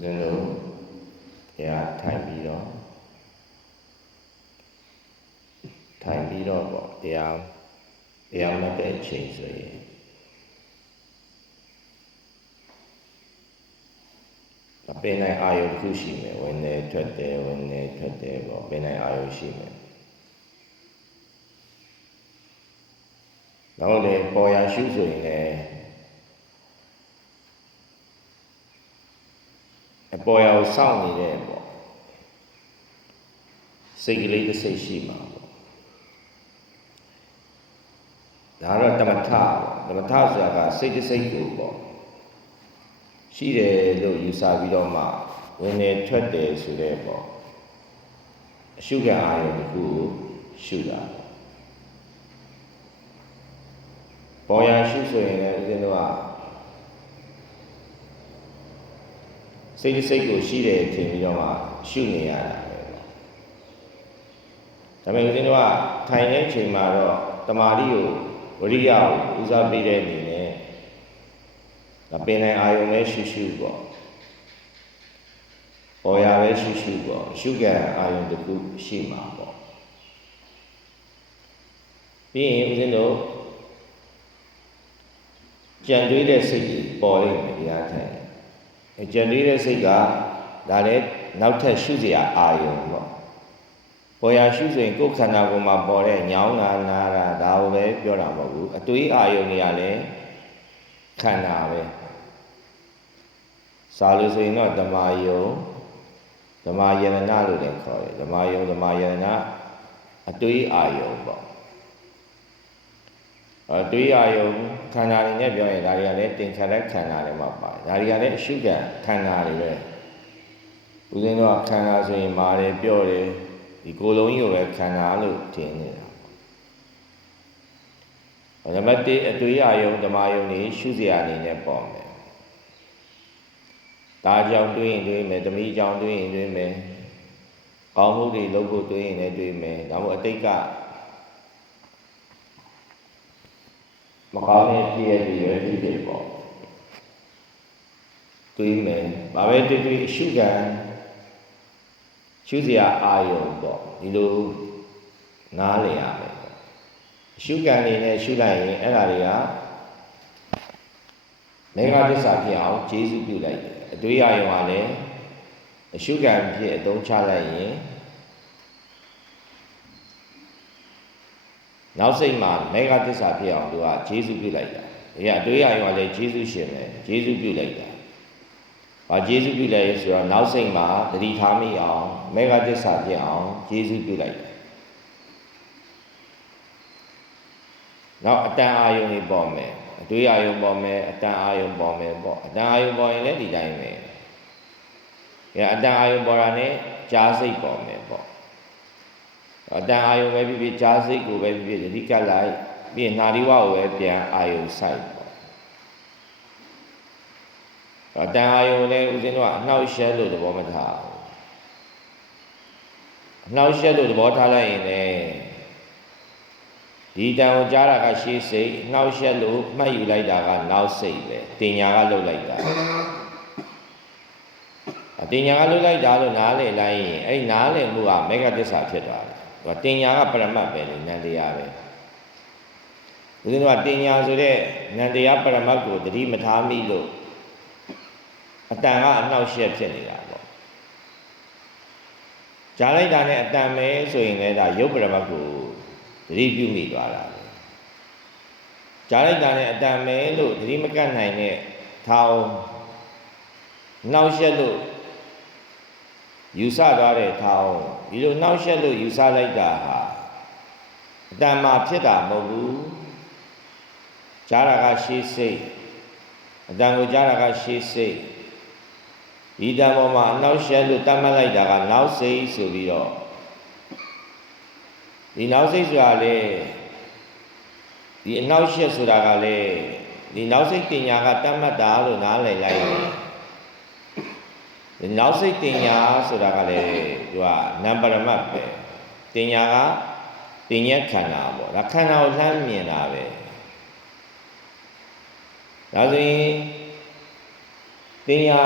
ဇင်းတို့တရားထိုင်ပြီးတော့ထိုင်ပြီးတော့ပေါ့တရားတရားမှတ်တဲ့အချိန်ဆိုရင်အပင်နိုင်အာယုတစ်ခုရှိမယ်ဝင်နေထွက်တယ်ဝင်နေထွက်တယ်ပေါ့ပင်နိုင်အာယုရှိမယ်နောက်လေပေါ်ရရှုဆိုရင်လည်း အပေါ်ရကိုစောင့်နေတဲ့ပေါ့စိတ်ကလေးတစ်စိတ်ရှိမှာပေါ့ဒါတော့တမထပေါ့တမထဆိုတာကစိတ်တစ်စိတ်ကိုပေါ့ရှိတယ်လို့ယူဆပြီးတော့မှဝင်နေထွက်တယ်ဆိုတဲ့ပေါ့အရှုခံအာရုံတစ်ခုကိုရှုတာပေါ့ပေါ်ရရှုဆိုရင်လည်းဦးဇင်းတို့က စိတ်တစ်စိတ်ကိုရှိတယ်ထင်ပြီးတော့မှရှုနေရတာပဲဒါပေမဲ့ဦးဇင်းတို့ကထိုင်တဲ့အချိန်မှာတော့တမာတိကိုဝရိယကိုဦးစားပေးတဲ့အနေနဲ့ဒါပင်နိုင်အာယုံပဲရှုရှုပေါ့ပေါ်ရပဲရှုရှုပေါ့ရှုခံအာယုံတစ်ခုရှိမှာပေါ့ပြီးရင်ဦးဇင်းတို့ကြံတွေးတဲ့စိတ်ကြီးပေါ်လိမ့်မယ်တရားထိုင် ကြံတွေးတဲ့စိတ်ကဒါလည်းနောက်ထပ်ရှုစရာအာယုံပေါ့ပေါ်ရရှုဆိုရင်ကိုယ်ခန္ဓာကိုယ်မှာပေါ်တဲ့ညောင်းတာနာတာဒါကိုပဲပြောတာမဟုတ်ဘူးအတွေးအာယုံတွေကလည်းခန္ဓာပဲစာလို့ဆိုရင်တော့ဓမ္မယုံဓမ္မယရဏလို့လည်းခေါ်တယ်ဓမ္မယုံဓမ္မယရဏအတွေးအာယုံပေါ့အ တွေးအာယုံခန္ဓာတွေနဲ့ပြောရင်ဒါတွေကလည်းတင်ခါတဲ့ခန္ဓာတွေမှာပါတယ်ဒါတွေကလည်းအရှုခံခန္ဓာတွေပဲဦးဇင်းတို့ကခန္ဓာဆိုရင်မာတယ်ပြောတယ်ဒီကိုယ်လုံးကြီးကိုပဲခန္ဓာလို့ထင်နေတာနံပါတ်1အတွေ့အယုံဓမ္မယုံနေရှုစရာအနေနဲ့ပေါ့မယ်။ဒါကြောင့်တွေးရင်တွေးမယ်၊သမီးကြောင့်တွေးရင်တွေးမယ်။ကောင်းမှုတွေလုပ်ဖို့တွေးရင်လည်းတွေးမယ်။ဒါမှမဟုတ်အတိတ်က မကောင်းတဲ့ပြည့်ရည်ရွယ်ဖြစ်ဖြစ်ပေါ့။တွေးမယ်။ဘာပဲတွေးတွေးရှုခံရှုစရာအာယုံပေါ့ဒီလိုနားလည်ရမယ်ရှုခံနေနဲ့ရှုလိုက်ရင်အဲ့ဒါတွေကမေဃသစ္စာဖြစ်အောင်ကျေစုပြုလိုက်တယ်အတွေ့အကြုံကလည်းအရှုခံဖြစ်အသုံးချလိုက်ရင် နောက်စိတ်မှာမေဃသစ္စာဖြစ်အောင်သူကကျေစုပြုလိုက်တာဒီကအတွေ့အကြုံကလည်းကျေစုရှင်တယ်ကျေစုပြုလိုက်တာဘာကျေစုပြုလိုက်ဆိုတော့နောက်စိတ်မှာတတိထားမိအောင်မေဃသစ္စာဖြစ်အောင်ကျေစုပြုလိုက်တယ်နောက်အတန်အာယုံတွေပေါ်မယ်အတွေးအာယုံပေါ်မယ်အတန်အာယုံပေါ်မယ်ပေါ့အတန်အာယုံပေါ်ရင်လည်းဒီတိုင်းပဲအဲအတန်အာယုံပေါ်တာ ਨੇ ကြားစိတ်ပေါ်မယ်ပေါ့ အတန်အာယုံပဲဖြစ်ဖြစ်ကြားစိတ်ကိုပဲဖြစ်ဖြစ်ဒီကလိုက်ပြီးရင်နာရီဝကိုပဲပြန်အာယုံဆိုင်ပေါ့အတန်အာယုံလည်းဦးဇင်းတို့ကအနှောက်ရှက်လို့သဘောမထားဘူးအနှောက်ရှက်လို့သဘောထားလိုက်ရင်လည်းဒီတန်ကိုကြားတာကရှေးစိတ်နှောက်ရှက်လို့မှတ်ယူလိုက်တာကနောက်စိတ်ပဲတင်ညာကလှုပ်လိုက်တာအတင်ညာကလှုပ်လိုက်တာလို့နားလည်လိုက်ရင်အဲ့ဒီနားလည်မှုကမေဃသစ္စာဖြစ်သွားတယ် ဟိုတင်ညာကပရမတ်ပဲလေနန္တရားပဲဦးဇင်းတို့ကတင်ညာဆိုတဲ့နန္တရားပရမတ်ကိုတတိမထားမိလို့အတန်ကအနှောက်ရှက်ဖြစ်နေတာပေါ့ကြားလိုက်တာနဲ့အတန်ပဲဆိုရင်လည်းဒါရုပ်ပရမတ်ကိုသတိပြုမိသွားတာပဲကြားလိုက်တာနဲ့အတန်မဲလို့သတိမကတ်နိုင်တဲ့ထောင်နှောက်ရက်လို့ယူဆသွားတဲ့ထောင် ဒီလိုနှောက်ရက်လို့ယူဆလိုက်တာဟာအတန်မှာဖြစ်တာမဟုတ်ဘူးကြားတာကရှေးစိတ်အတန်ကိုကြားတာကရှေးစိတ်ဒီတန်ပေါ်မှာအနောက်ရက်လို့တတ်မှတ်လိုက်တာကနောက်စိတ်ဆိုပြီးတော့ဒီနောက်စိတ်ဆိုတာလေဒီအနောက်ရှက်ဆိုတာကလေဒီနောက်စိတ်တင်ညာကတတ်မှတ်တာလို့နားလည်လိုက်ရင်ဒီ နောက်စိတ်တင်ညာဆိုတာကလေသူကနံပါတ်မတ်ပဲတင်ညာကတင်ညာခန္ဓာပေါ့ဒါခန္ဓာကိုလှမ်းမြင်တာပဲဒါဆိုရင်တင်ညာ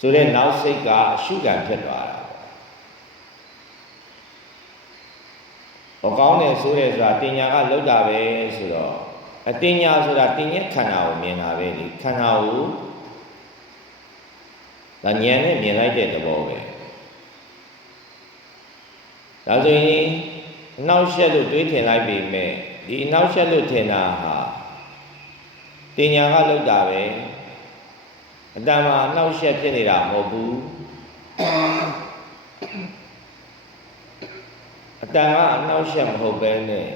ဆိုတဲ့နောက်စိတ်ကအရှုခံဖြစ်သွားတာဟောကောင်းတယ်ဆိုတယ်ဆိုတာတင်ညာကလောက်တာပဲဆိုတော့အတင်ညာဆိုတာတင်ညက်ခန္ဓာကိုမြင်တာပဲလေခန္ဓာကို ဒါဉာဏ်နဲ့မြင်လိုက်တဲ့သဘောပဲဒါဆိုရင်အနောက်ရှက်လို့တွေးထင်လိုက်ပြီမဲ့ဒီအနောက်ရှက်လို့ထင်တာဟာတင်ညာကလောက်တာပဲအတ္တမှာအနောက်ရှက်ဖြစ်နေတာမဟုတ်ဘူးအတ္တကအနောက်ရှက်မဟုတ်ပဲနဲ့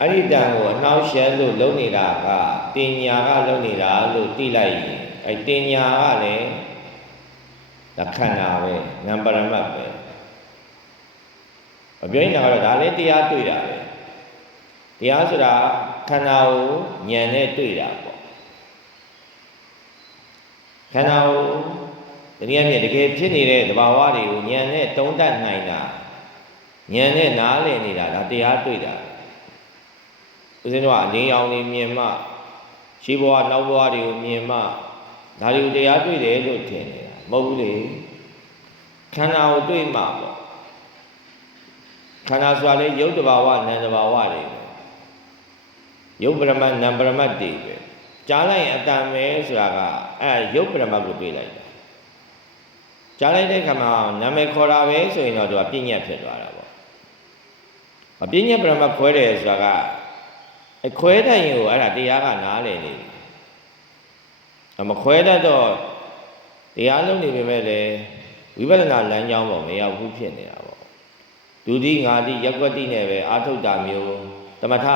အဲ့ဒီတန်ကိုအနောက်ရှက်လို့လုံနေတာကတင်ညာကလုံနေတာလို့သိလိုက်ရင် အဲ့တင်ညာကလည်းလက္ခဏာပဲနံပါတ်မှတ်ပဲအပြိညာကတော့ဒါလည်းတရားတွေ့တာပဲတရားဆိုတာခန္ဓာကိုဉာဏ်နဲ့တွေ့တာပေါ့ခန္ဓာကိုတရားမြင်တကယ်ဖြစ်နေတဲ့သဘာဝတွေကိုဉာဏ်နဲ့တုံးတတ်နိုင်တာဉာဏ်နဲ့နားလည်နေတာဒါတရားတွေ့တာဦးဇင်းတို့ကအလင်းရောင်နေမြင်မှရှိဘဝနောက်ဘဝတွေကိုမြင်မှ ဒါတွေကိုတရားတွေ့တယ်လို့ထင်နေတာမဟုတ်ဘူးလေခန္ဓာကိုတွေ့မှပေါ့ခန္ဓာဆိုတာလေရုပ်တဘာဝနာမ်တဘာဝတွေပဲရုပ်ပရမတ်နာမ်ပရမတ်တွေပဲကြားလိုက်ရင်အတန်ပဲဆိုတာကအဲရုပ်ပရမတ်ကိုတွေ့လိုက်တာကြားလိုက်တဲ့ခါမှာနာမည်ခေါ်တာပဲဆိုရင်တော့သူကပြဉ္ညတ်ဖြစ်သွားတာပေါ့အပြဉ္ညတ်ပရမတ်ခွဲတယ်ဆိုတာကအခွဲတတ်ရင်ကိုအဲ့ဒါတရားကနားလည်နေပြီအ မခွဲတတ်တော့တရားလုံးနေပေမဲ့လည်းဝိပဿနာလမ်းကြောင်းပေါ်မရောက်ဘူးဖြစ်နေတာပေါ့ဒုတိငါတိရက်ွက်တိနဲ့ပဲအာထုတ်တာမျိုးတမထ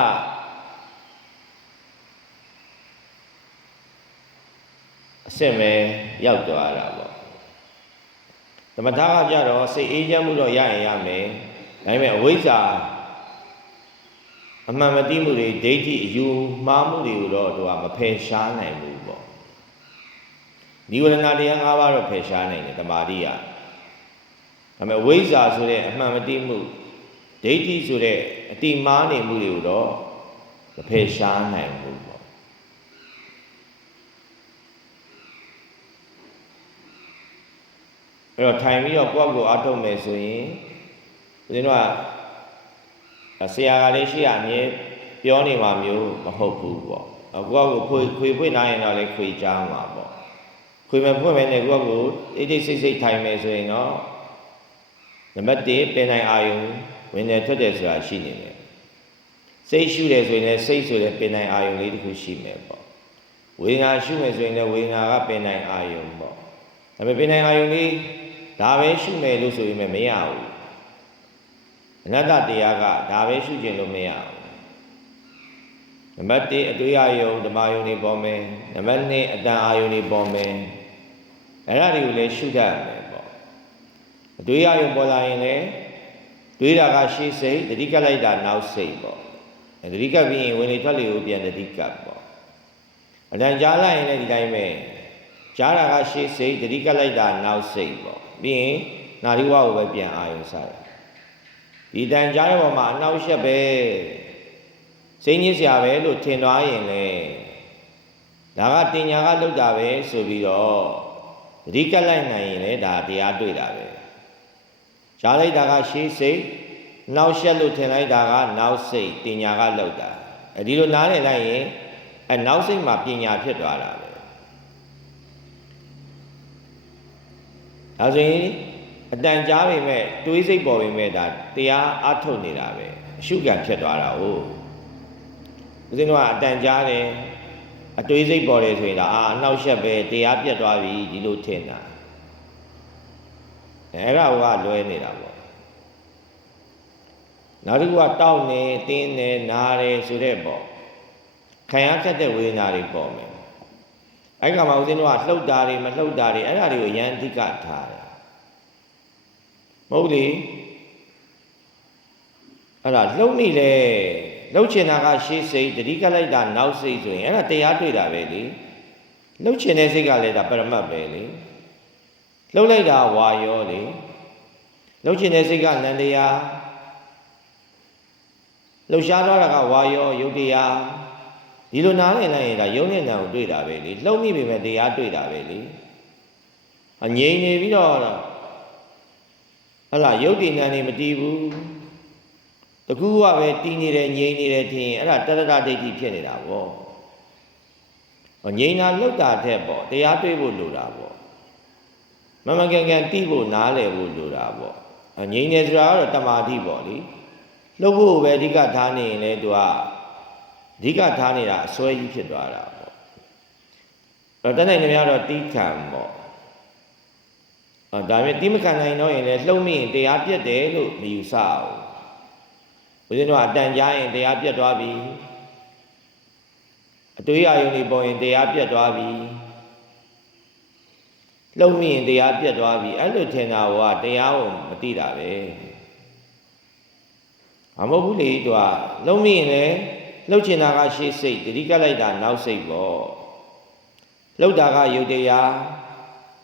အစစ်ပဲရောက်သွားတာပေါ့တမထကကြတော့စိတ်အေးချမ်းမှုတော့ရရင်ရမယ်ဒါပေမဲ့အဝိဇ္ဇာအမှန်မသိမှုတွေဒိဋ္ဌိအယူမှားမှုတွေကိုတော့သူကမဖယ်ရှားနိုင်ဘူးပေါ့ နိဝရဏတရား၅ပါးတော့ဖယ်ရှားနိုင်တယ်တမာတိကဒါပေမဲ့ဝိဇ္ဇာဆိုတဲ့အမှန်မသိမှုဒိဋ္ဌိဆိုတဲ့အတိမားနေမှုတွေကိုတော့မဖယ်ရှားနိုင်ဘူးပေါ့အဲ့တော့ထိုင်ပြီးတော့ကိုယ့်ကိုယ်အထုတ်မယ်ဆိုရင်ဦးဇင်းတို့ကဆရာကလေးရှိရအမြဲပြောနေမှာမျိုးမဟုတ်ဘူးပေါ့ကိုယ့်ကိုယ်ခွေခွေဖွင့်နိုင်ရင်တော့လေခွေချမ်းမှာပေါ့ ခွေမဲ့ဖွင့်မဲ့နဲ့ကိုယ့်ကိုတိတ်တိတ်ဆိတ်ဆိတ်ထိုင်မယ်ဆိုရင်တော့နံပါတ်1ပင်နိုင်အာယုံဝင်တယ်ထွက်တယ်ဆိုတာရှိနေတယ်စိတ်ရှုတယ်ဆိုရင်လည်းစိတ်ဆိုတဲ့ပင်နိုင်အာယုံလေးတစ်ခုရှိမယ်ပေါ့ဝေဒနာရှုမယ်ဆိုရင်လည်းဝေဒနာကပင်နိုင်အာယုံပေါ့ဒါပေမဲ့ပင်နိုင်အာယုံလေးဒါပဲရှုမယ်လို့ဆိုရင်မရဘူးအနတ္တတရားကဒါပဲရှုခြင်းလို့မရဘူးနံပါတ်1အတွေ့အယုံဓမ္မယုံတွေပေါ်မယ်နံပါတ်2အတန်အာယုံတွေပေါ်မယ် အဲ့ဒါတွေကိုလည်းရှုတတ်မယ်ပေါ့အတွေ့အယုံပေါ်လာရင်လည်းတွေးတာကရှေ့စိတ်တတိကလိုက်တာနောက်စိတ်ပေါ့တတိကပြီးရင်ဝင်လေထွက်လေကိုပြန်တတိကပေါ့အတန်ကြားလိုက်ရင်လည်းဒီတိုင်းပဲကြားတာကရှေ့စိတ်တတိကလိုက်တာနောက်စိတ်ပေါ့ပြီးရင်နာရီဝါကိုပဲပြန်အာယုံစားတယ်ဒီတန်ကြားတဲ့ပေါ်မှာအနောက်ရှက်ပဲစိတ်ညစ်စရာပဲလို့ထင်သွားရင်လေဒါကတင်ညာကလောက်တာပဲဆိုပြီးတော့ တတိကလိုက်နိုင်ရင်လေဒါတရားတွေ့တာပဲရှားလိုက်တာကရှေးစိတ်နောက်ရှက်လို့ထင်လိုက်တာကနောက်စိတ်တင်ညာကလောက်တာအဲဒီလိုနားလည်လိုက်ရင်အဲနောက်စိတ်မှာပညာဖြစ်သွားတာပဲဒါဆိုရင်အတန်ကြားပေမဲ့တွေးစိတ်ပေါ်ပေမဲ့ဒါတရားအထုတ်နေတာပဲအရှုခံဖြစ်သွားတာဟုတ်ဦးဇင်းတို့ကအတန်ကြားတယ် အတွေးစိတ်ပေါ်တယ်ဆိုရင်ဒါအာအနောက်ရှက်ပဲတရားပြတ်သွားပြီဒီလိုထင်တာအဲ့ဒါကလွဲနေတာပေါ့နောက်တစ်ခုကတောက်နေတင်းနေနားတယ်ဆိုတဲ့ပေါ့ခံရတတ်တဲ့ဝေဒနာတွေပေါ်မယ်အဲ့ကမှဦးဇင်းတို့ကလှုပ်တာတွေမလှုပ်တာတွေအဲ့ဒါတွေကိုရန်အဓိကထားတယ်မဟုတ်လေအဲ့ဒါလှုပ်နေလေ လှုပ်ချင်တာကရှေးစိတ်တတိကလိုက်တာနောက်စိတ်ဆိုရင်အဲ့ဒါတရားတွေ့တာပဲလေလှုပ်ချင်တဲ့စိတ်ကလည်းဒါပရမတ်ပဲလေလှုပ်လိုက်တာဝါရောလေလှုပ်ချင်တဲ့စိတ်ကနန္တရားလှုပ်ရှားသွားတာကဝါရောယုတ်တရားဒီလိုနားလည်လိုက်ရင်ဒါယုံနဲ့နာကိုတွေ့တာပဲလေလှုပ်မိပေမဲ့တရားတွေ့တာပဲလေအငြိမ်နေပြီးတော့ဟလာယုတ်တိနာနေမတည်ဘူး တကူကပဲတည်နေတယ်ငြိမ်နေတယ်ထင်ရင်အဲ့ဒါတရတဒိဋ္ဌိဖြစ်နေတာပေါ့ငြိမ်တာလှုပ်တာတဲ့ပေါ့တရားတွေ့ဖို့လိုတာပေါ့မမကန်ကန်တိဖို့နားလည်ဖို့လိုတာပေါ့ငြိမ်နေဆိုတာကတော့တမာတိပေါ့လေလှုပ်ဖို့ပဲအဓိကထားနေရင်လေသူကအဓိကထားနေတာအစွဲကြီးဖြစ်သွားတာပေါ့တော့တနိုင်နေများတော့တိခံပေါ့အဲဒါပေမဲ့တိမခံနိုင်တော့ရင်လည်းလှုပ်မိရင်တရားပြတ်တယ်လို့မယူဆဘူး ဦးဇင်းတို့ကအတန်ကြားရင်တရားပြတ်သွားပြီအတွေးအယုံတွေပေါ်ရင်တရားပြတ်သွားပြီလှုပ်မိရင်တရားပြတ်သွားပြီအဲ့လိုထင်တာကတရားကိုမသိတာပဲမမဟုတ်ဘူးလေသူကလှုပ်မိရင်လည်းလှုပ်ချင်တာကရှေ့စိတ်တတိကလိုက်တာနောက်စိတ်ပေါ့လှုပ်တာကယုတ်တရား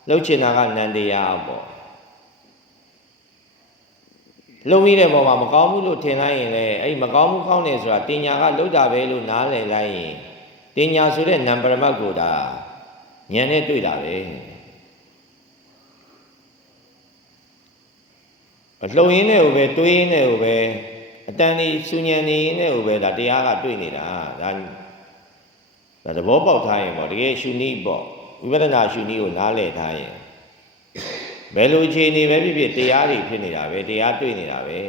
လှုပ်ချင်တာကနန္တရားပေါ့ လုံမိတဲ့ပုံမှာမကောင်းဘူးလို့ထင်လိုက်ရင်လည်းအဲ့မကောင်းမှုကောင်းတယ်ဆိုတာတင်ညာကလှုပ်တာပဲလို့နားလည်လိုက်ရင်တင်ညာဆိုတဲ့နံပါတ်မတ်ကိုဒါဉာဏ်နဲ့တွေ့တာပဲအလှုံရင်းနဲ့ကိုပဲတွေးရင်းနဲ့ကိုပဲအတန်ဒီစူညံနေရင်းနဲ့ကိုပဲဒါတရားကတွေ့နေတာဒါဒါသဘောပေါက်ထားရင်ပေါ့တကယ်ရှုနည်းပေါ့ဝိပဿနာရှုနည်းကိုနားလည်ထားရင် ဘယ်လိုအခြေအနေပဲဖြစ်ဖြစ်တရားတွေဖြစ်နေတာပဲတရားတွေ့နေတာပဲ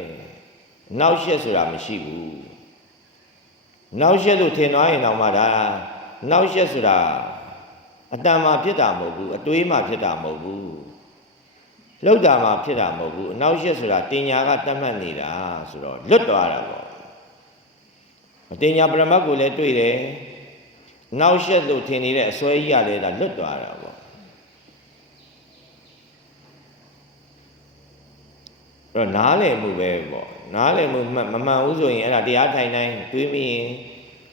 နောက်ရှက်ဆိုတာမရှိဘူးနောက်ရှက်လို့ထင်သွားရင်တော့မှဒါနောက်ရှက်ဆိုတာအတန်မှဖြစ်တာမဟုတ်ဘူးအတွေးမှဖြစ်တာမဟုတ်ဘူးလောက်တာမှဖြစ်တာမဟုတ်ဘူးအနောက်ရှက်ဆိုတာတင်ညာကတတ်မှတ်နေတာဆိုတော့လွတ်သွားတာပေါ့တင်ညာပရမတ်ကိုလည်းတွေ့တယ်နောက်ရှက်လို့ထင်နေတဲ့အစွဲကြီးကလည်းဒါလွတ်သွားတာပေါ့အဲ့ တော့နားလည်မှုပဲပေါ့နားလည်မှုမမှန်ဘူးဆိုရင်အဲ့ဒါတရားထိုင်တိုင်းတွေးမိရင်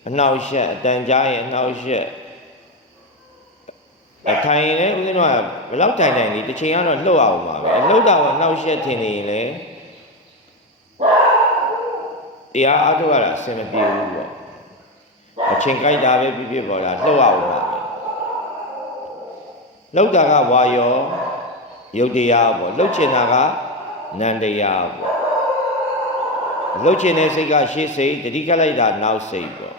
အနှောက်ရှက်အတန်ကြားရင်အနှောက်ရှက်အထိုင်ရင်လည်းဦးဇင်းတို့ကဘယ်လောက်ထိုင်တိုင်းလေတစ်ချိန်ကတော့လှုပ်အောင်ပါပဲလှုပ်တာကအနှောက်ရှက်ထင်နေရင်လည်းတရားအားထုတ်ရတာအဆင်မပြေဘူးပေါ့အချိန်ကြိုက်တာပဲဖြစ်ဖြစ်ပေါ်လာလှုပ်အောင်ပါပဲလှုပ်တာကဝါယောယုတ်တရားပေါ့လှုပ်ချင်တာက နန္တရားပေါ့လှုပ်ချင်တဲ့စိတ်ကရှေ့စိတ်တတိကလိုက်တာနောက်စိတ်ပေါ့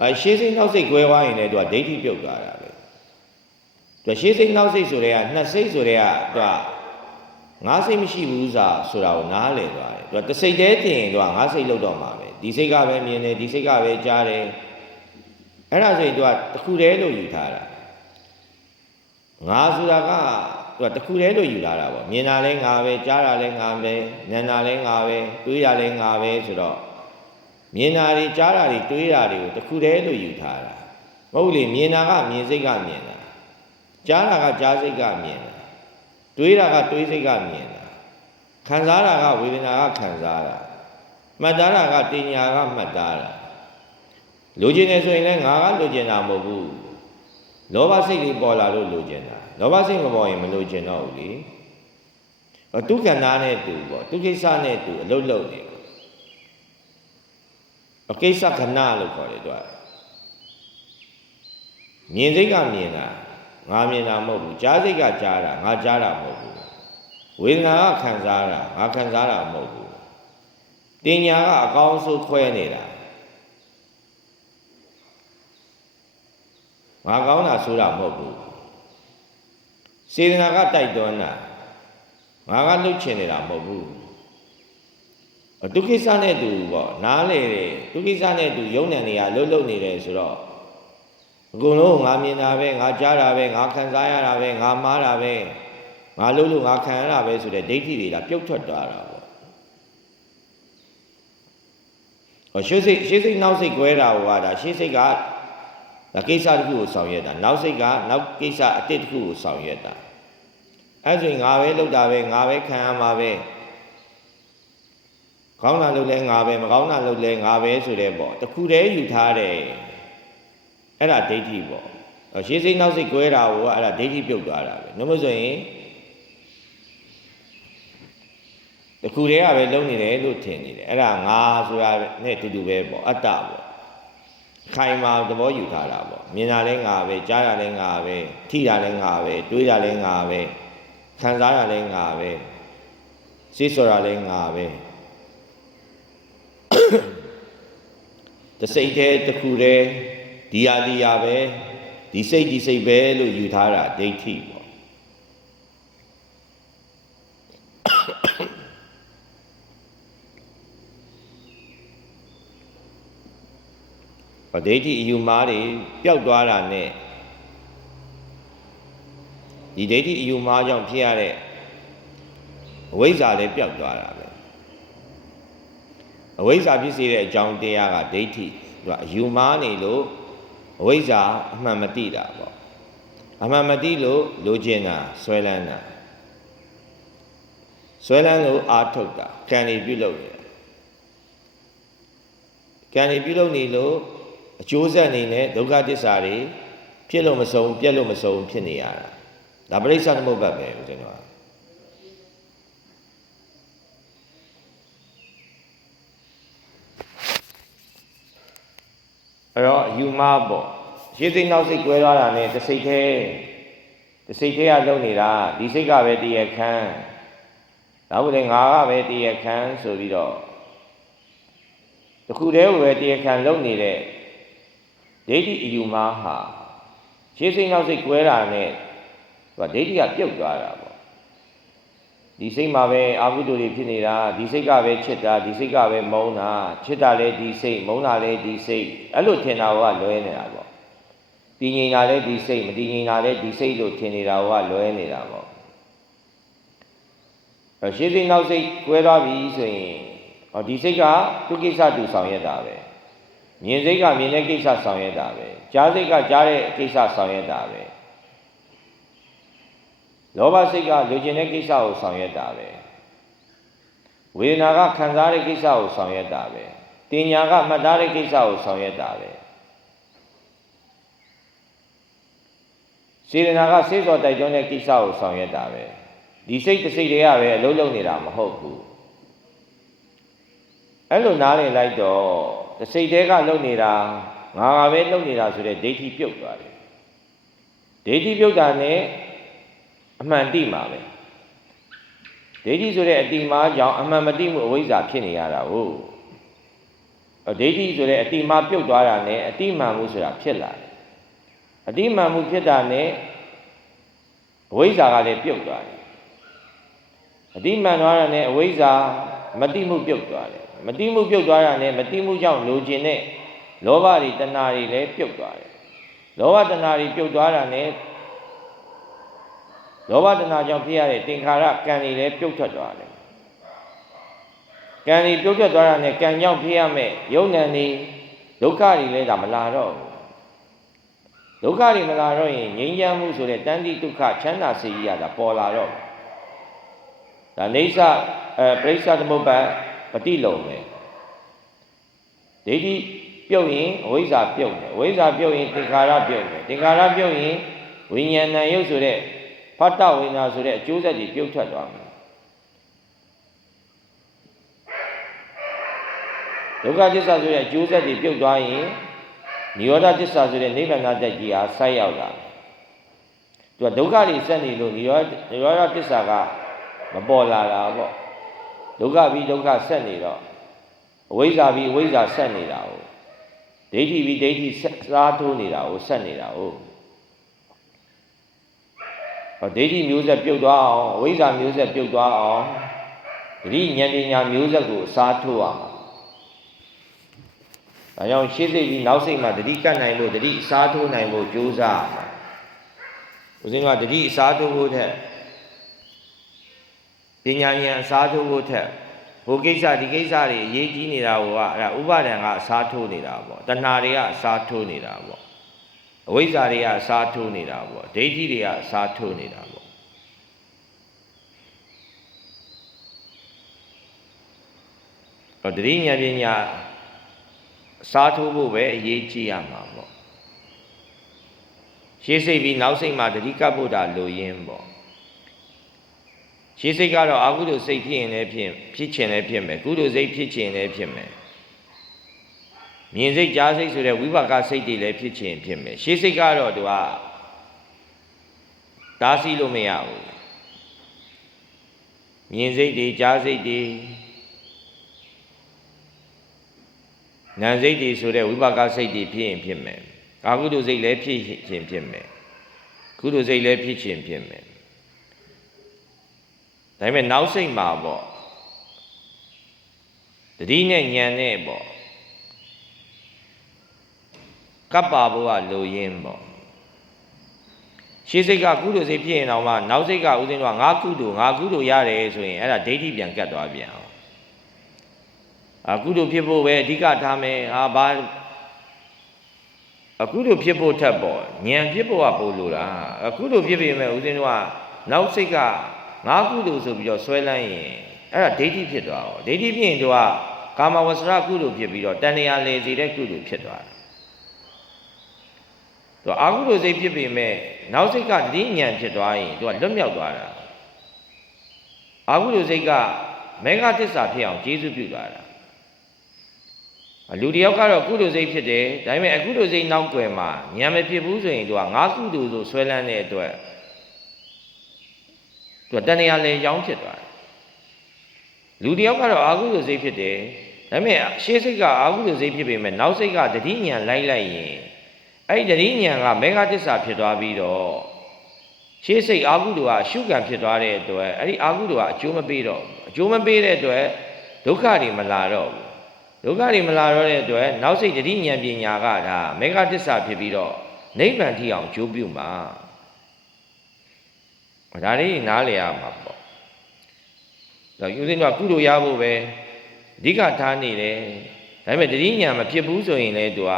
အဲရှေ့စိတ်နောက်စိတ်꿰သွားရင်လည်းသူကဒိဋ္ဌိပြုတ်သွားတာပဲသူရှေ့စိတ်နောက်စိတ်ဆိုတဲ့ကနှစ်စိတ်ဆိုတဲ့ကသူကငါးစိတ်မရှိဘူးစာဆိုတာကိုနားလည်သွားတယ်သူကတစ်စိတ်တည်းတင်ရင်သူကငါးစိတ်လောက်တော့မှာပဲဒီစိတ်ကပဲမြင်တယ်ဒီစိတ်ကပဲကြားတယ်အဲ့ဒါဆိုရင်သူကတစ်ခုတည်းလို့ယူထားတာငါဆိုတာက သူကတခုတည်းလို့ယူလာတာပေါ့မြင်တာလဲငါပဲကြားတာလဲငါပဲနားတာလဲငါပဲတွေးတာလဲငါပဲဆိုတော့မြင်တာတွေကြားတာတွေတွေးတာတွေကိုတခုတည်းလို့ယူထားတာမဟုတ်လေမြင်တာကမြင်စိတ်ကမြင်တာကြားတာကကြားစိတ်ကမြင်တာတွေးတာကတွေးစိတ်ကမြင်တာခံစားတာကဝေဒနာကခံစားတာမှတ်သားတာကတင်ညာကမှတ်သားတာလိုချင်တယ်ဆိုရင်လည်းငါကလိုချင်တာမဟုတ်ဘူးလောဘစိတ်လေးပေါ်လာလို့လိုချင်တာ လောဘစိတ်မပေါ်ရင်မလိုချင်တော့ဘူးလေဒုက္ခနာနဲ့တူပေါ့ဒုက္ခိစ္စနဲ့တူအလုတ်လုတ်နေအကိစ္စခဏလို့ခေါ်တယ်သူကမြင်စိတ်ကမြင်တာငါမြင်တာမဟုတ်ဘူးကြားစိတ်ကကြားတာငါကြားတာမဟုတ်ဘူးဝေဒနာကခံစားတာငါခံစားတာမဟုတ်ဘူးတင်ညာကအကောင်းဆုံးခွဲနေတာငါကောင်းတာဆိုတာမဟုတ်ဘူး စေတနာကတိုက်တွန်းတာငါကလှုပ်ချင်နေတာမဟုတ်ဘူးဒုက္ခိစ္စနဲ့တူပေါ့နားလေတယ်ဒုက္ခိစ္စနဲ့တူယုံနယ်နေရလှုပ်လှုပ်နေတယ်ဆိုတော့အကုန်လုံးငါမြင်တာပဲငါကြားတာပဲငါခံစားရတာပဲငါမှားတာပဲငါလှုပ်လို့ငါခံရတာပဲဆိုတဲ့ဒိဋ္ဌိတွေကပြုတ်ထွက်သွားတာပေါ့ဟောရှေ့စိတ်ရှေ့စိတ်နောက်စိတ်꿰တာဟောတာရှေ့စိတ်က ဒါကိစ္စတစ်ခုကိုဆောင်ရွက်တာနောက်စိတ်ကနောက်ကိစ္စအတစ်တစ်ခုကိုဆောင်ရွက်တာအဲ့ဆိုရင်ငါပဲလုပ်တာပဲငါပဲခံရမှာပဲကောင်းတာလုပ်လဲငါပဲမကောင်းတာလုပ်လဲငါပဲဆိုတဲ့ပေါ့တခုတည်းယူထားတယ်အဲ့ဒါဒိဋ္ဌိပေါ့ရှေးစိတ်နောက်စိတ်꿰တာကိုအဲ့ဒါဒိဋ္ဌိပြုတ်သွားတာပဲနှမဆိုရင်တခုတည်းကပဲလုံးနေတယ်လို့ထင်နေတယ်အဲ့ဒါငါဆိုတာနဲ့တူတူပဲပေါ့အတ္တပေါ့ ခိုင်မာသဘောယူထားတာပေါ့မြင်တာလည်းငါပဲကြားတာလည်းငါပဲထိတာလည်းငါပဲတွေးတာလည်းငါပဲခံစားတာလည်းငါပဲစိတ်ဆိုတာလည်းငါပဲတစိတ်တည်းတစ်ခုတည်းဒီဟာဒီဟာပဲဒီစိတ်ဒီစိတ်ပဲလို့ယူထားတာဒိဋ္ဌိပေါ့ ဒိဋ္ဌိအယူမားတွေပျောက်သွားတာနဲ့ဒီဒိဋ္ဌိအယူမားကြောင့်ဖြစ်ရတဲ့အဝိဇ္ဇာလည်းပျောက်သွားတာပဲအဝိဇ္ဇာဖြစ်စေတဲ့အကြောင်းတရားကဒိဋ္ဌိသူကအယူမားနေလို့အဝိဇ္ဇာအမှန်မသိတာပေါ့အမှန်မသိလို့လိုချင်တာဆွဲလန်းတာဆွဲလန်းလို့အာထုတ်တာကံနေပြုလုပ်နေတာကံနေပြုလုပ်နေလို့ အကျိုးဆက်အနေနဲ့ဒုက္ခသစ္စာတွေဖြစ်လို့မဆုံးပြက်လို့မဆုံးဖြစ်နေရတာဒါပရိစ္ဆသမုပ္ပတ်ပဲဦးဇင်းတို့ကအဲ့တော့အယူမပေါ့ရှင်းစိတ်နောက်စိတ်ကွဲသွားတာနဲ့တစ်စိတ်သေးတစ်စိတ်သေးကလုံနေတာဒီစိတ်ကပဲတည်ရခန်းနောက်ဘူးလေငါကပဲတည်ရခန်းဆိုပြီးတော့တခုတည်းကိုပဲတည်ရခန်းလုံနေတဲ့ ဒိဋ္ဌိအယူမဟာရှင်းစိတ်နောက်စိတ်ကွဲတာနဲ့သူကဒိဋ္ဌိကပြုတ်သွားတာပေါ့ဒီစိတ်မှာပဲအာဟုတုတွေဖြစ်နေတာဒီစိတ်ကပဲချစ်တာဒီစိတ်ကပဲမုန်းတာချစ်တာလည်းဒီစိတ်မုန်းတာလည်းဒီစိတ်အဲ့လိုထင်တာကလွဲနေတာပေါ့တည်ငြိမ်တာလည်းဒီစိတ်မတည်ငြိမ်တာလည်းဒီစိတ်လို့ထင်နေတာကလွဲနေတာပေါ့အဲ့ရှင်းစိတ်နောက်စိတ်ကွဲသွားပြီဆိုရင်ဟောဒီစိတ်ကသူကိစ္စသူဆောင်ရွက်တာပဲ မြင်စိတ်ကမြင်တဲ့ကိစ္စဆောင်ရွက်တာပဲကြားစိတ်ကကြားတဲ့ကိစ္စဆောင်ရွက်တာပဲလောဘစိတ်ကလူကျင်တဲ့ကိစ္စကိုဆောင်ရွက်တာပဲဝေဒနာကခံစားတဲ့ကိစ္စကိုဆောင်ရွက်တာပဲတင်ညာကမှတ်သားတဲ့ကိစ္စကိုဆောင်ရွက်တာပဲစေတနာကစိတ်စောတိုက်တွန်းတဲ့ကိစ္စကိုဆောင်ရွက်တာပဲဒီစိတ်တစ်စိတ်တည်းကပဲအလုံးလုံးနေတာမဟုတ်ဘူးအဲ့လိုနားလည်လိုက်တော့ တစ်စိတ်တည်းကလုံနေတာငါကပဲလုံနေတာဆိုတဲ့ဒိဋ္ဌိပြုတ်သွားတယ်ဒိဋ္ဌိပြုတ်တာနဲ့အမှန်တိမှာပဲဒိဋ္ဌိဆိုတဲ့အတိမာကြောင့်အမှန်မတိမှုအဝိဇ္ဇာဖြစ်နေရတာဟုတ်ဒိဋ္ဌိဆိုတဲ့အတိမာပြုတ်သွားတာနဲ့အတိမှန်မှုဆိုတာဖြစ်လာတယ်အတိမှန်မှုဖြစ်တာနဲ့အဝိဇ္ဇာကလည်းပြုတ်သွားတယ်အတိမှန်သွားတာနဲ့အဝိဇ္ဇာမတိမှုပြုတ်သွားတယ် မတိမှုပြုတ်သွားတာနဲ့မတိမှုကြောင့်လိုချင်တဲ့လောဘတွေတဏှာတွေလည်းပြုတ်သွားတယ်လောဘတဏှာတွေပြုတ်သွားတာနဲ့လောဘတဏှာကြောင့်ဖြစ်ရတဲ့သင်္ခါရကံတွေလည်းပြုတ်ထွက်သွားတယ်ကံတွေပြုတ်ထွက်သွားတာနဲ့ကံကြောင့်ဖြစ်ရမယ့်ယုံနံတွေဒုက္ခတွေလည်းဒါမလာတော့ဘူးဒုက္ခတွေမလာတော့ရင်ငြိမ်းချမ်းမှုဆိုတဲ့တန်တိဒုက္ခချမ်းသာစေကြီးရတာပေါ်လာတော့ဒါနေသအဲပရိစ္ဆသမုပ္ပါ တိလုံပဲဒိဋ္ဌိပြုတ်ရင်အဝိဇ္ဇာပြုတ်တယ်အဝိဇ္ဇာပြုတ်ရင်သင်္ခါရပြုတ်တယ်သင်္ခါရပြုတ်ရင်ဝိညာဏရုပ်ဆိုတဲ့ဖတ်တဝိညာဆိုတဲ့အကျိုးဆက်ကြီးပြုတ်ထွက်သွားမယ်ဒုက္ခသစ္စာဆိုတဲ့အကျိုးဆက်ကြီးပြုတ်သွားရင်နိရောဓသစ္စာဆိုတဲ့နိဗ္ဗာန်တက်ကြီးဟာဆိုက်ရောက်လာတယ်သူကဒုက္ခတွေဆက်နေလို့နိရောဓနိရောဓသစ္စာကမပေါ်လာတာပေါ့ ဒုက္ခပြီးဒုက္ခဆက်နေတော့အဝိဇ္ဇာပြီးအဝိဇ္ဇာဆက်နေတာဟုတ်ဒိဋ္ဌိပြီးဒိဋ္ဌိစားထိုးနေတာဟုတ်ဆက်နေတာဟုတ်ဟောဒိဋ္ဌိမျိုးဆက်ပြုတ်သွားအောင်အဝိဇ္ဇာမျိုးဆက်ပြုတ်သွားအောင်တတိဉာဏ်ပညာမျိုးဆက်ကိုအစားထိုးအောင်ဒါကြောင့်ရှေ့စိတ်ပြီးနောက်စိတ်မှာတတိကတ်နိုင်လို့တတိအစားထိုးနိုင်ဖို့ကြိုးစားဦးဇင်းကတတိအစားထိုးဖို့တဲ့ ပညာဉာဏ်အစားထိုးဖို့ထက်ဟိုကိစ္စဒီကိစ္စတွေအရေးကြီးနေတာကအဲ့ဒါဥပါဒံကအစားထိုးနေတာပေါ့တဏှာတွေကအစားထိုးနေတာပေါ့အဝိဇ္ဇာတွေကအစားထိုးနေတာပေါ့ဒိဋ္ဌိတွေကအစားထိုးနေတာပေါ့တော့တတိညာပညာအစားထိုးဖို့ပဲအရေးကြီးရမှာပေါ့ရှေးစိတ်ပြီးနောက်စိတ်မှာတတိကပ်ဖို့တာလိုရင်းပေါ့ ရှေးစိတ်ကတော့အာဟုတုစိတ်ဖြစ်ရင်လည်းဖြစ်ဖြစ်ချင်လည်းဖြစ်မယ်ကုတုစိတ်ဖြစ်ချင်လည်းဖြစ်မယ်မြင်စိတ်ကြားစိတ်ဆိုတဲ့ဝိပါကစိတ်တွေလည်းဖြစ်ခြင်းဖြစ်မယ်ရှေးစိတ်ကတော့သူကတားဆီးလို့မရဘူးမြင်စိတ်တွေကြားစိတ်တွေနာစိတ်တွေဆိုတဲ့ဝိပါကစိတ်တွေဖြစ်ရင်ဖြစ်မယ်အာဟုတုစိတ်လည်းဖြစ်ခြင်းဖြစ်မယ်ကုတုစိတ်လည်းဖြစ်ခြင်းဖြစ်မယ် ဒါပေမဲ့နောက်စိတ်မှာပေါ့တတိနဲ့ညံနဲ့ပေါ့ကပ်ပါဘုရားလိုရင်းပေါ့ရှေးစိတ်ကကုသိုလ်စိတ်ဖြစ်ရင်တော့မှနောက်စိတ်ကဥစဉ်တော့ငါကုသိုလ်ငါကုသိုလ်ရတယ်ဆိုရင်အဲ့ဒါဒိဋ္ဌိပြန်ကတ်သွားပြန်အောင်အကုသိုလ်ဖြစ်ဖို့ပဲအဓိကထားမယ်ဟာဘာအကုသိုလ်ဖြစ်ဖို့ထက်ပေါ့ဉာဏ်ဖြစ်ဖို့ကပိုလို့လားအကုသိုလ်ဖြစ်ပြီမဲ့ဥစဉ်တော့နောက်စိတ်က ငါကုသိုလ်ဆိုပြီးတော့ဆွဲလန်းရင်အဲ့ဒါဒိဋ္ဌိဖြစ်သွားအောင်ဒိဋ္ဌိဖြစ်ရင်တော့ကာမဝဆရကုသိုလ်ဖြစ်ပြီးတော့တဏှာလေစီတဲ့ကုသိုလ်ဖြစ်သွားတယ်သူအာဟုလိုစိတ်ဖြစ်ပေမဲ့နောက်စိတ်ကတတိညာဖြစ်သွားရင်သူကလွတ်မြောက်သွားတာအာဟုလိုစိတ်ကမေဃသစ္စာဖြစ်အောင်ကျေးဇူးပြုသွားတာလူတယောက်ကတော့ကုသိုလ်စိတ်ဖြစ်တယ်ဒါပေမဲ့အကုသိုလ်စိတ်နောက်ွယ်မှာဉာဏ်မဖြစ်ဘူးဆိုရင်သူကငါကုသိုလ်ဆိုဆွဲလန်းတဲ့အတွက် သူကတဏှာလေရောင်းဖြစ်သွားတယ်လူတယောက်ကတော့အာဟုလိုစိတ်ဖြစ်တယ်ဒါပေမဲ့ရှေးစိတ်ကအာဟုလိုစိတ်ဖြစ်ပေမဲ့နောက်စိတ်ကတတိညာလိုက်လိုက်ရင်အဲ့ဒီတတိညာကမေဃသစ္စာဖြစ်သွားပြီးတော့ရှေးစိတ်အာဟုလိုကရှုကံဖြစ်သွားတဲ့အတွက်အဲ့ဒီအာဟုလိုကအကျိုးမပေးတော့ဘူးအကျိုးမပေးတဲ့အတွက်ဒုက္ခတွေမလာတော့ဘူးဒုက္ခတွေမလာတော့တဲ့အတွက်နောက်စိတ်တတိညာပညာကဒါမေဃသစ္စာဖြစ်ပြီးတော့နိဗ္ဗာန်ထိအောင်ကျိုးပြုမှာ ဒါလေးနားလည်ရမှာပေါ့ဒါယူစင်းကကုသိုလ်ရဖို့ပဲအဓိကထားနေတယ်ဒါပေမဲ့တတိညာမဖြစ်ဘူးဆိုရင်လည်းသူက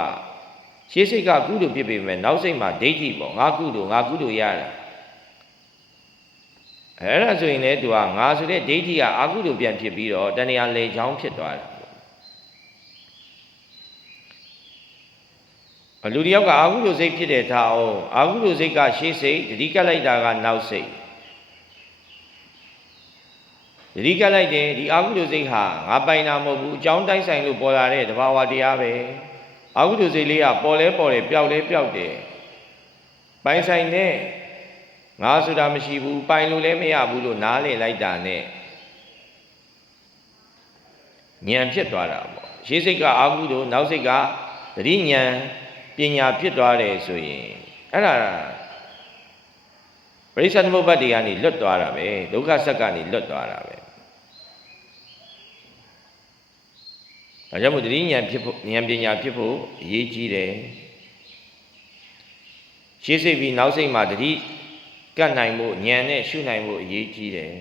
ရှေးစိတ်ကကုသိုလ်ဖြစ်ပေမဲ့နောက်စိတ်မှာဒိဋ္ဌိပေါ့ငါကုသိုလ်ငါကုသိုလ်ရတာအဲ့ဒါဆိုရင်လည်းသူကငါဆိုတဲ့ဒိဋ္ဌိကအာကုသိုလ်ပြန်ဖြစ်ပြီးတော့တဏှာလေချောင်းဖြစ်သွားတာအလူတယောက်ကအာဟုလိုစိတ်ဖြစ်တဲ့ထားအောင်အာဟုလိုစိတ်ကရှေးစိတ်တတိကလိုက်တာကနောက်စိတ် တတိကလိုက်တယ်ဒီအာဟုလိုစိတ်ဟာငါပိုင်တာမဟုတ်ဘူးအကြောင်းတိုင်းဆိုင်လို့ပေါ်လာတဲ့တဘာဝတရားပဲအာဟုလိုစိတ်လေးကပေါ်လဲပေါ်တယ်ပျောက်လဲပျောက်တယ်ပိုင်ဆိုင်တဲ့ငါဆိုတာမရှိဘူးပိုင်လို့လည်းမရဘူးလို့နားလည်လိုက်တာနဲ့ဉာဏ်ဖြစ်သွားတာပေါ့ရှေးစိတ်ကအာဟုလိုနောက်စိတ်ကတတိဉာဏ်ပညာဖြစ်သွားတယ်ဆိုရင်အဲ့ဒါပရိစ္ဆေသမုပ္ပါဒ်တွေကနေလွတ်သွားတာပဲဒုက္ခဆက်ကနေလွတ်သွားတာပဲ ဒါကြောင့်မို့တတိဉာဏ်ဖြစ်ဖို့ဉာဏ်ပညာဖြစ်ဖို့အရေးကြီးတယ်ရှေးစိတ်ပြီးနောက်စိတ်မှာတတိကတ်နိုင်ဖို့ဉာဏ်နဲ့ရှုနိုင်ဖို့အရေးကြီးတယ်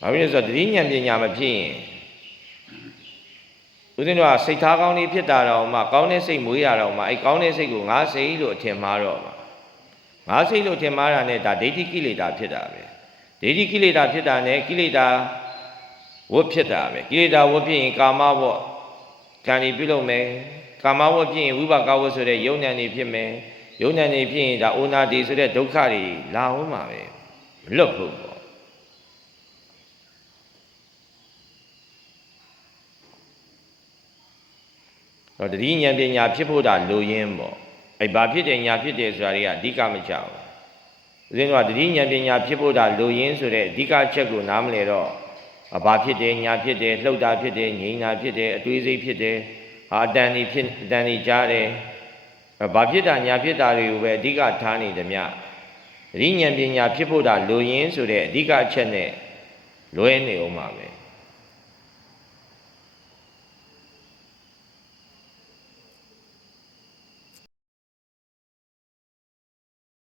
ဘာဖြစ်လဲဆိုတော့တတိဉာဏ်ပညာမဖြစ်ရင်ဦးဇင်းတို့ကစိတ်ထားကောင်းလေးဖြစ်တာတော့မှကောင်းတဲ့စိတ်မွေးရတော့မှအဲ့ကောင်းတဲ့စိတ်ကိုငါစိတ်လို့အထင်မှားတော့မှာ ငါစိတ်လို့ထင်မှားတာနဲ့ဒါဒိဋ္ဌိကိလေသာဖြစ်တာပဲဒိဋ္ဌိကိလေသာဖြစ်တာနဲ့ကိလေသာဝတ်ဖြစ်တာပဲကိလေသာဝတ်ဖြစ်ရင်ကာမဝတ်ကံဒီပြုလုပ်မယ်ကာမဝတ်ဖြစ်ရင်ဝိပါကဝတ်ဆိုတဲ့ယုံဉာဏ်တွေဖြစ်မယ်ယုံဉာဏ်တွေဖြစ်ရင်ဒါအိုနာတိဆိုတဲ့ဒုက္ခတွေလာအောင်မှာပဲမလွတ်ဘူးပေါ့တော့တတိဉာဏ်ပညာဖြစ်ဖို့ဒါလိုရင်းပေါ့ အဲ့ဘာဖြစ်တယ်ညာဖြစ်တယ်ဆိုတာတွေကအဓိကမကြောက်ဘူးဦးဇင်းကတတိဉာဏ်ပညာဖြစ်ဖို့ဒါလိုရင်းဆိုတဲ့အဓိကချက်ကိုနားမလဲတော့ဘာဖြစ်တယ်ညာဖြစ်တယ်လှုပ်တာဖြစ်တယ်ငြိမ်တာဖြစ်တယ်အတွေးစိတ်ဖြစ်တယ်ဟာအတန်ကြီးဖြစ်အတန်ကြီးကြားတယ်ဘာဖြစ်တာညာဖြစ်တာတွေကိုပဲအဓိကထားနေတယ်မြတတိဉာဏ်ပညာဖြစ်ဖို့ဒါလိုရင်းဆိုတဲ့အဓိကအချက်နဲ့လွဲနေအောင်ပါပဲ